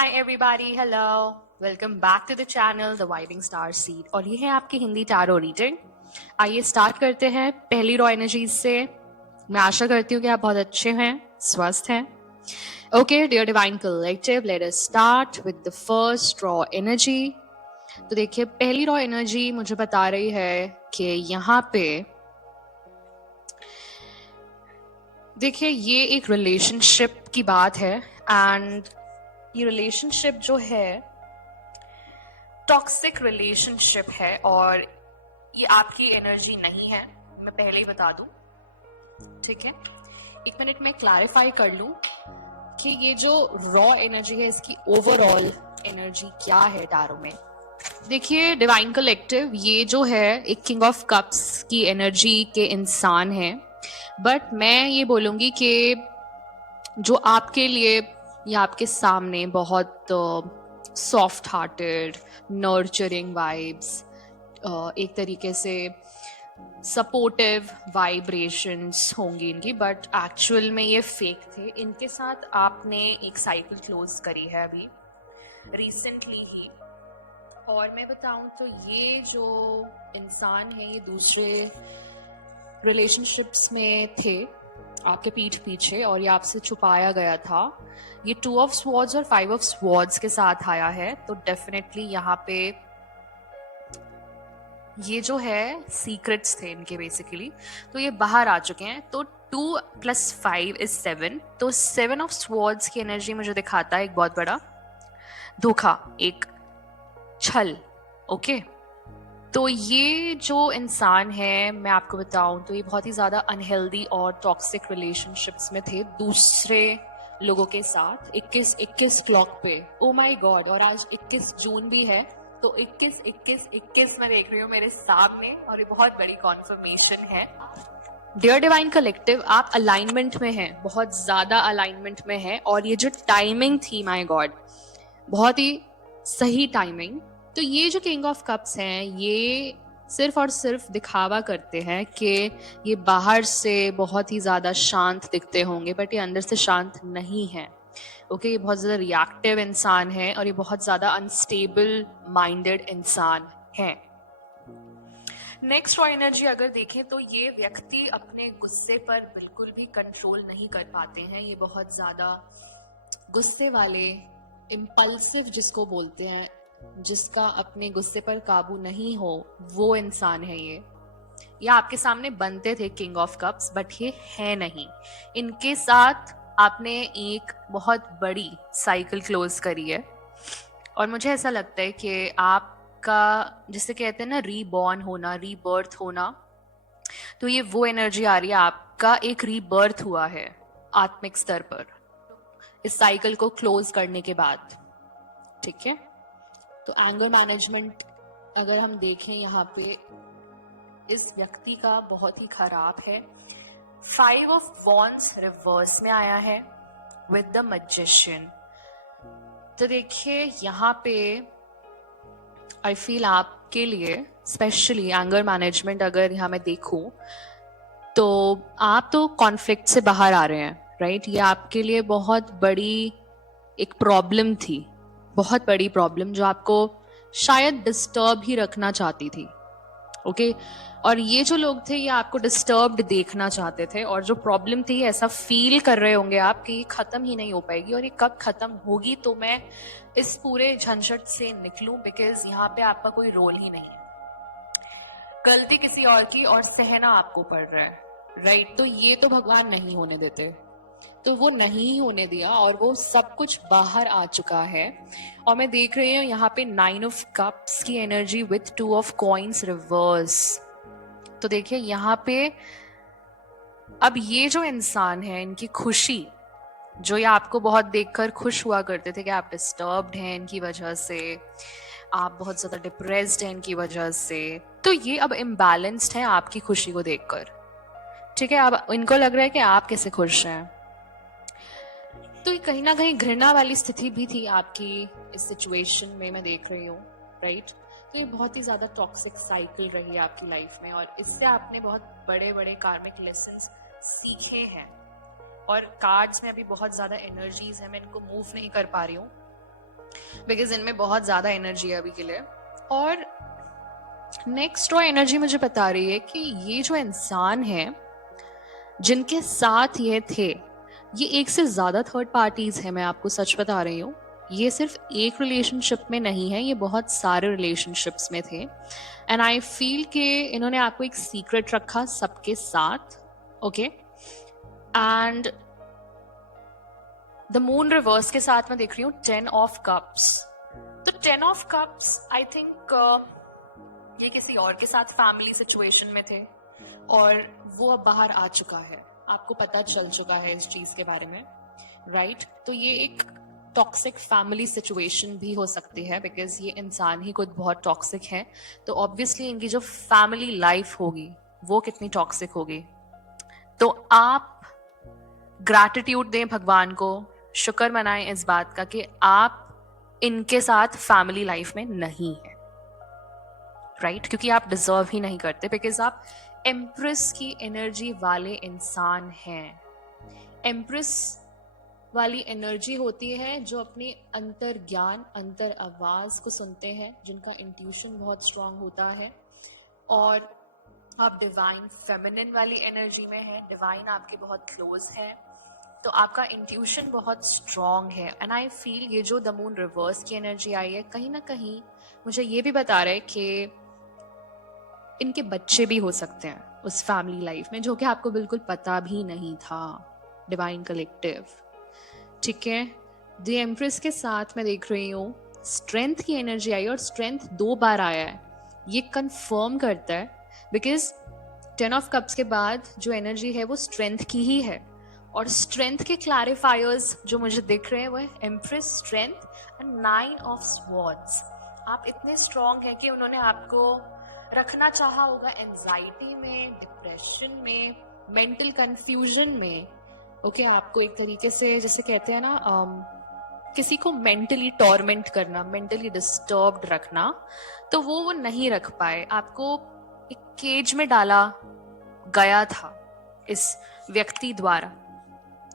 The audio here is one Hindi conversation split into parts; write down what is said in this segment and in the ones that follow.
Hi everybody, hello. Welcome back to the channel The Vibing Star Seed और ये है आपकी हिंदी टैरो रीडिंग। आइए स्टार्ट करते हैं पहली रॉ एनर्जीज से। मैं आशा करती हूँ कि आप बहुत अच्छे हैं, स्वस्थ हैं। Okay dear divine collective, let us start with the first raw energy. तो देखिए पहली रॉ एनर्जी मुझे बता रही है कि यहाँ पे देखिए ये एक रिलेशनशिप की बात है एंड ये रिलेशनशिप जो है टॉक्सिक रिलेशनशिप है और ये आपकी एनर्जी नहीं है, मैं पहले ही बता दूं। ठीक है, एक मिनट में क्लैरिफाई कर लूं कि ये जो रॉ एनर्जी है इसकी ओवरऑल एनर्जी क्या है टैरो में। देखिए डिवाइन कलेक्टिव, ये जो है एक किंग ऑफ कप्स की एनर्जी के इंसान है, बट मैं ये बोलूंगी कि जो आपके लिए या आपके सामने बहुत सॉफ्ट हार्टेड नर्चरिंग वाइब्स, एक तरीके से सपोर्टिव वाइब्रेशंस होंगी इनकी, बट एक्चुअल में ये फेक थे। इनके साथ आपने एक साइकिल क्लोज करी है अभी रिसेंटली ही, और मैं बताऊं तो ये जो इंसान है ये दूसरे रिलेशनशिप्स में थे आपके पीठ पीछे और ये आपसे छुपाया गया था। ये 2 ऑफ स्वॉर्ड्स और 5 ऑफ स्वॉर्ड्स के साथ आया है, तो डेफिनेटली यहाँ पे ये जो है सीक्रेट्स थे इनके बेसिकली, तो ये बाहर आ चुके हैं। तो 2 + 5 = 7, तो 7 ऑफ स्वॉर्ड्स की एनर्जी मुझे दिखाता है एक बहुत बड़ा धोखा, एक छल। ओके, तो ये जो इंसान है मैं आपको बताऊं तो ये बहुत ही ज़्यादा अनहेल्दी और टॉक्सिक रिलेशनशिप्स में थे दूसरे लोगों के साथ। 21 क्लॉक पे, ओ माय गॉड, और आज 21 जून भी है, तो 21 मैं देख रही हूँ मेरे सामने और ये बहुत बड़ी कॉन्फर्मेशन है। डियर डिवाइन कलेक्टिव, आप अलाइनमेंट में हैं, बहुत ज़्यादा अलाइनमेंट में हैं, और ये जो टाइमिंग थी माय गॉड, बहुत ही सही टाइमिंग। तो ये जो किंग ऑफ कप्स हैं ये सिर्फ और सिर्फ दिखावा करते हैं कि ये बाहर से बहुत ही ज़्यादा शांत दिखते होंगे, बट ये अंदर से शांत नहीं है। ओके, ये बहुत ज़्यादा रिएक्टिव इंसान है और ये बहुत ज़्यादा अनस्टेबल माइंडेड इंसान है। नेक्स्ट रॉ एनर्जी अगर देखें तो ये व्यक्ति अपने गुस्से पर बिल्कुल भी कंट्रोल नहीं कर पाते हैं। ये बहुत ज़्यादा गुस्से वाले, इम्पल्सिव जिसको बोलते हैं, जिसका अपने गुस्से पर काबू नहीं हो, वो इंसान है ये आपके सामने बनते थे किंग ऑफ कप्स, बट ये है नहीं। इनके साथ आपने एक बहुत बड़ी साइकिल क्लोज करी है और मुझे ऐसा लगता है कि आपका, जिसे कहते हैं ना रीबॉर्न होना, रीबर्थ होना, तो ये वो एनर्जी आ रही है, आपका एक रीबर्थ हुआ है आत्मिक स्तर पर इस साइकिल को क्लोज करने के बाद। ठीक है, तो एंगर मैनेजमेंट अगर हम देखें यहाँ पे इस व्यक्ति का बहुत ही खराब है। 5 ऑफ वॉन्ड्स रिवर्स में आया है विद द मैजिशियन। तो देखिए यहाँ पे आई फील आपके लिए स्पेशली एंगर मैनेजमेंट अगर यहाँ मैं देखूं तो आप तो कॉन्फ्लिक्ट से बाहर आ रहे हैं, राइट। ये आपके लिए बहुत बड़ी एक प्रॉब्लम थी, बहुत बड़ी प्रॉब्लम जो आपको शायद डिस्टर्ब ही रखना चाहती थी। ओके, और ये जो लोग थे ये आपको डिस्टर्ब्ड देखना चाहते थे, और जो प्रॉब्लम थी ऐसा फील कर रहे होंगे आप कि ये खत्म ही नहीं हो पाएगी, और ये कब खत्म होगी तो मैं इस पूरे झंझट से निकलूं, बिकॉज यहाँ पे आपका कोई रोल ही नहीं है। गलती किसी और की और सहना आपको पड़ रहा है, राइट। तो ये तो भगवान नहीं होने देते, तो वो नहीं होने दिया और वो सब कुछ बाहर आ चुका है। और मैं देख रही हूँ यहाँ पे 9 ऑफ कप्स की energy with 2 of coins reverse. तो देखिए यहाँ पे अब ये जो इंसान है, इनकी खुशी, जो ये आपको बहुत देखकर खुश हुआ करते थे कि आप डिस्टर्ब्ड हैं इनकी वजह से, आप बहुत ज़्यादा डिप्रेस्ड हैं इनकी वजह से, तो ये अब इम्बैलेंस्ड है आपकी खुशी को देखकर। ठीक है, अब इनको लग रहा है कि आप कैसे खुश हैं, तो कहीं ना कहीं घृणा वाली स्थिति भी थी आपकी इस सिचुएशन में, मैं देख रही हूँ, राइट। तो ये बहुत ही ज़्यादा टॉक्सिक साइकिल रही है आपकी लाइफ में, और इससे आपने बहुत बड़े बड़े कार्मिक लेसन्स सीखे हैं। और कार्ड्स में अभी बहुत ज़्यादा एनर्जीज है, मैं इनको मूव नहीं कर पा रही हूँ, बिकॉज इनमें बहुत ज्यादा एनर्जी है अभी के लिए। और नेक्स्ट रॉ एनर्जी मुझे बता रही है कि ये जो इंसान है जिनके साथ ये थे, ये एक से ज्यादा थर्ड पार्टीज है, मैं आपको सच बता रही हूँ। ये सिर्फ एक रिलेशनशिप में नहीं है, ये बहुत सारे रिलेशनशिप्स में थे। एंड आई फील कि इन्होंने आपको एक सीक्रेट रखा सबके साथ। Okay, and the moon reverse के साथ मैं देख रही हूँ 10 ऑफ कप्स। तो 10 ऑफ कप्स आई थिंक ये किसी और के साथ फैमिली सिचुएशन में थे और वो अब बाहर आ चुका है, आपको पता चल चुका है इस चीज के बारे में, राइट? तो ये एक टॉक्सिक फैमिली सिचुएशन भी हो सकती है, बिकॉज ये इंसान ही खुद बहुत टॉक्सिक है। तो ऑब्वियसली इनकी जो फैमिली लाइफ होगी वो कितनी टॉक्सिक होगी। तो आप ग्रैटिट्यूड दें भगवान को, शुक्र मनाएं इस बात का कि आप इनके साथ फैमिली लाइफ में नहीं है, राइट? क्योंकि आप डिजर्व ही नहीं करते, बिकॉज आप एम्प्रेस की एनर्जी वाले इंसान हैं। एम्प्रेस वाली एनर्जी होती है जो अपने अंतर ज्ञान, अंतर आवाज को सुनते हैं, जिनका इंट्यूशन बहुत स्ट्रांग होता है। और आप डिवाइन फेमिनिन वाली एनर्जी में है, डिवाइन आपके बहुत क्लोज है, तो आपका इंट्यूशन बहुत स्ट्रांग है। एंड आई फील ये जो द मून रिवर्स की एनर्जी आई है, कहीं ना कहीं मुझे ये भी बता रहा है कि इनके बच्चे भी हो सकते हैं उस फैमिली लाइफ में, जो कि आपको बिल्कुल पता भी नहीं था। डिवाइन कलेक्टिव, ठीक है। द एम्प्रेस के साथ मैं देख रही हूँ स्ट्रेंथ की एनर्जी आई, और स्ट्रेंथ 2 बार आया है। ये कंफर्म करता है, बिकॉज 10 ऑफ कप्स के बाद जो एनर्जी है वो स्ट्रेंथ की ही है। और स्ट्रेंथ के क्लैरिफायर्स जो मुझे दिख रहे हैं वो है empress, strength and 9 of swords. आप इतने स्ट्रांग हैं कि उन्होंने आपको रखना चाहा होगा एंजाइटी में, डिप्रेशन में, मेंटल कंफ्यूजन में। ओके, आपको एक तरीके से जैसे कहते हैं ना, किसी को मेंटली टॉर्मेंट करना, मेंटली डिस्टर्ब्ड रखना, तो वो नहीं रख पाए। आपको एक केज में डाला गया था इस व्यक्ति द्वारा,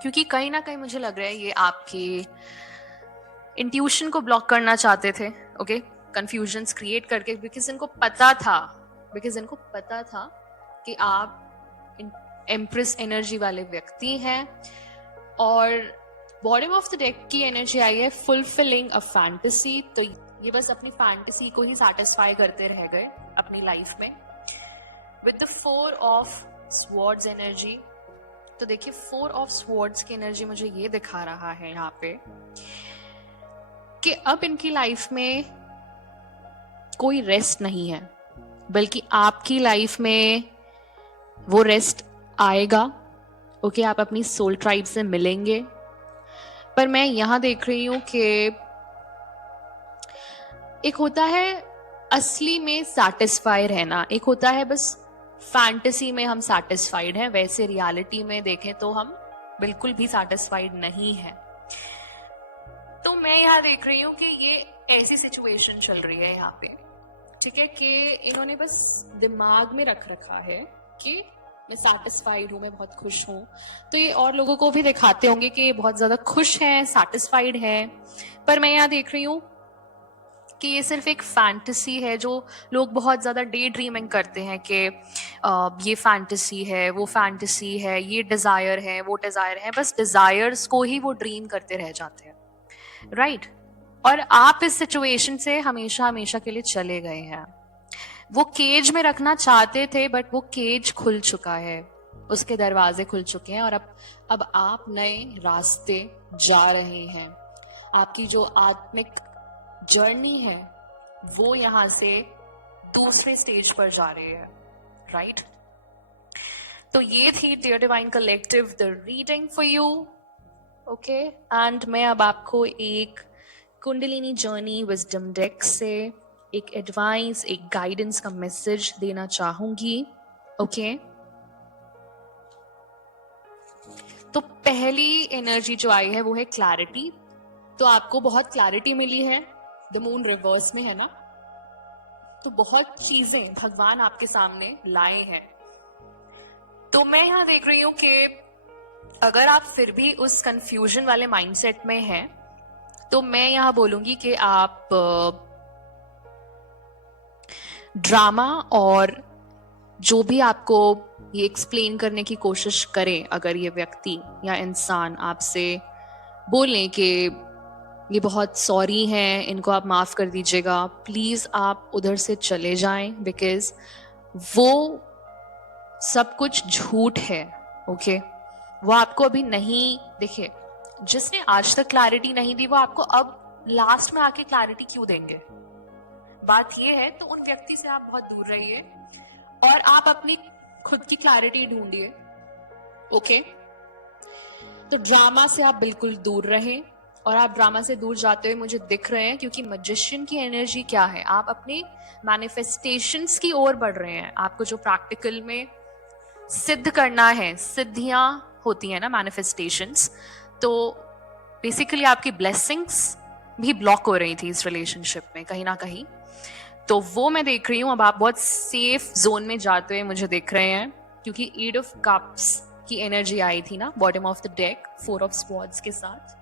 क्योंकि कहीं ना कहीं मुझे लग रहा है ये आपके इंट्यूशन को ब्लॉक करना चाहते थे। ओके, कंफ्यूजन्स क्रिएट करके, बिकॉज इनको पता था कि आप एम्प्रेस एनर्जी वाले व्यक्ति हैं। और बॉटम ऑफ द डेक की एनर्जी आई है फुलफिलिंग अ फैंटेसी। तो ये बस अपनी फैंटेसी को ही सैटिस्फाई करते रह गए अपनी लाइफ में with the 4 of swords energy. तो देखिए 4 ऑफ स्वॉर्ड्स की एनर्जी मुझे ये दिखा रहा है यहाँ पे कि अब इनकी लाइफ में कोई रेस्ट नहीं है, बल्कि आपकी लाइफ में वो रेस्ट आएगा। ओके, आप अपनी सोल ट्राइब से मिलेंगे। पर मैं यहां देख रही हूं कि एक होता है असली में सैटिस्फाई रहना, एक होता है बस फैंटेसी में हम सैटिस्फाइड हैं, वैसे रियलिटी में देखें तो हम बिल्कुल भी सैटिस्फाइड नहीं है। तो मैं यहाँ देख रही हूँ कि ये ऐसी सिचुएशन चल रही है यहाँ पे, ठीक है, कि इन्होंने बस दिमाग में रख रखा है कि मैं सैटिस्फाइड हूँ, मैं बहुत खुश हूँ। तो ये और लोगों को भी दिखाते होंगे कि ये बहुत ज्यादा खुश हैं, सैटिस्फाइड हैं। पर मैं यहाँ देख रही हूँ कि ये सिर्फ एक फैंटेसी है। जो लोग बहुत ज़्यादा डे ड्रीमिंग करते हैं कि ये फैंटेसी है, वो फैंटेसी है, ये डिज़ायर है, वो डिज़ायर है, बस डिज़ायर्स को ही वो ड्रीम करते रह जाते हैं, राइट? और आप इस सिचुएशन से हमेशा हमेशा के लिए चले गए हैं। वो केज में रखना चाहते थे, बट वो केज खुल चुका है, उसके दरवाजे खुल चुके हैं, और अब आप नए रास्ते जा रहे हैं। आपकी जो आत्मिक जर्नी है वो यहां से दूसरे स्टेज पर जा रही है, राइट? तो ये थी dear divine collective the reading for you. Okay, and मैं अब आपको एक कुंडलिनी जर्नी विजडम डेक से एक एडवाइस, एक गाइडेंस का मैसेज देना चाहूंगी। ओके, तो पहली एनर्जी जो आई है वो है क्लैरिटी। तो आपको बहुत क्लैरिटी मिली है, द मून रिवर्स में है ना, तो बहुत चीजें भगवान आपके सामने लाए हैं। तो मैं यहां देख रही हूं कि अगर आप फिर भी उस कंफ्यूजन वाले माइंडसेट में हैं, तो मैं यहाँ बोलूंगी कि आप ड्रामा और जो भी आपको ये एक्सप्लेन करने की कोशिश करे, अगर ये व्यक्ति या इंसान आपसे बोलें कि ये बहुत सॉरी हैं, इनको आप माफ़ कर दीजिएगा, प्लीज़ आप उधर से चले जाएं, बिकॉज वो सब कुछ झूठ है। ओके, वो आपको अभी नहीं, देखिए जिसने आज तक क्लैरिटी नहीं दी वो आपको अब लास्ट में आके क्लैरिटी क्यों देंगे? बात ये है, तो उन व्यक्ति से आप बहुत दूर रहिए और आप अपनी खुद की क्लैरिटी ढूंढिए। ओके, तो ड्रामा से आप बिल्कुल दूर रहें, और आप ड्रामा से दूर जाते हुए मुझे दिख रहे हैं, क्योंकि मैजिशियन की एनर्जी क्या है, आप अपने मैनिफेस्टेशंस की ओर बढ़ रहे हैं। आपको जो प्रैक्टिकल में सिद्ध करना है, सिद्धियां होती है ना मैनिफेस्टेशंस, तो बेसिकली आपकी ब्लेसिंग्स भी ब्लॉक हो रही थी इस रिलेशनशिप में कहीं ना कहीं, तो वो मैं देख रही हूँ। अब आप बहुत सेफ जोन में जाते हुए मुझे देख रहे हैं, क्योंकि 8 ऑफ कप्स की एनर्जी आई थी ना bottom of the deck 4 of swords के साथ।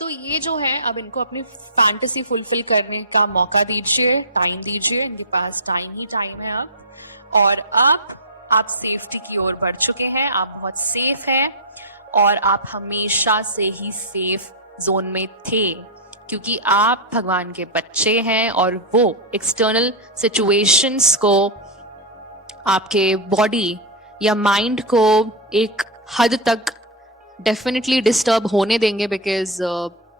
तो ये जो है, अब इनको अपनी फैंटेसी फुलफिल करने का मौका दीजिए, टाइम दीजिए, इनके पास टाइम ही टाइम है अब। और अब आप सेफ्टी की ओर बढ़ चुके हैं, आप बहुत सेफ हैं, और आप हमेशा से ही सेफ जोन में थे, क्योंकि आप भगवान के बच्चे हैं, और वो एक्सटर्नल सिचुएशंस को आपके बॉडी या माइंड को एक हद तक डेफिनेटली डिस्टर्ब होने देंगे, बिकॉज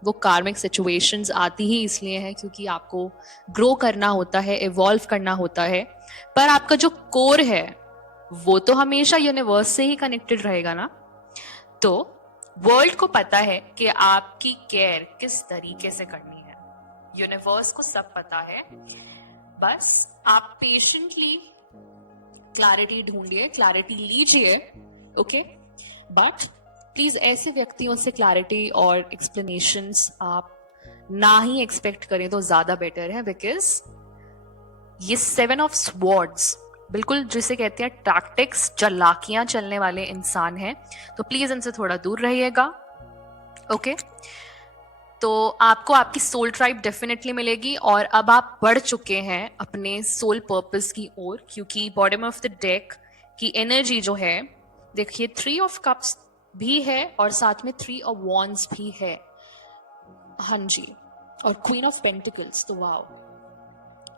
वो कार्मिक सिचुएशंस आती ही इसलिए है क्योंकि आपको ग्रो करना होता है, इवॉल्व करना होता है। पर आपका जो कोर है वो तो हमेशा यूनिवर्स से ही कनेक्टेड रहेगा ना। तो वर्ल्ड को पता है कि आपकी केयर किस तरीके से करनी है, यूनिवर्स को सब पता है, बस आप पेशेंटली क्लैरिटी ढूंढिए, क्लैरिटी लीजिए। ओके, बट प्लीज ऐसे व्यक्तियों से क्लैरिटी और एक्सप्लेनेशंस आप ना ही एक्सपेक्ट करें तो ज्यादा बेटर है, बिकॉज ये 7 ऑफ स्वॉर्ड्स बिल्कुल जिसे कहते हैं टैक्टिक्स, चालाकियां चलने वाले इंसान हैं, तो प्लीज इनसे थोड़ा दूर रहिएगा। ओके, तो आपको आपकी सोल ट्राइब डेफिनेटली मिलेगी, और अब आप बढ़ चुके हैं अपने सोल पर्पस की ओर, क्योंकि बॉटम ऑफ द डेक की एनर्जी जो है, देखिए 3 ऑफ कप्स भी है और साथ में 3 ऑफ वॉन्ड्स भी है, हाँ जी, और क्वीन ऑफ पेंटिकल्स। तो वाओ,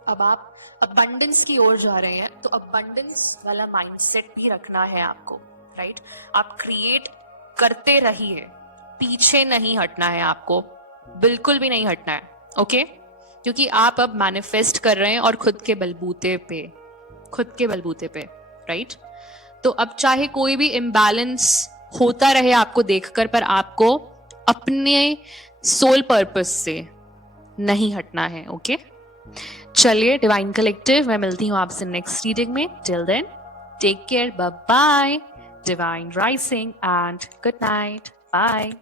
अब आप अबंडेंस की ओर जा रहे हैं, तो अबंडेंस वाला माइंडसेट भी रखना है आपको, राइट? आप क्रिएट करते रहिए, पीछे नहीं हटना है आपको, बिल्कुल भी नहीं हटना है। ओके, क्योंकि आप अब मैनिफेस्ट कर रहे हैं, और खुद के बलबूते पे, राइट? तो अब चाहे कोई भी इम्बैलेंस होता रहे आपको देखकर, पर आपको अपने सोल पर्पस से नहीं हटना है। ओके, चलिए डिवाइन कलेक्टिव, मैं मिलती हूँ आपसे नेक्स्ट रीडिंग में। Till then take care, bye bye, divine rising and good night, bye.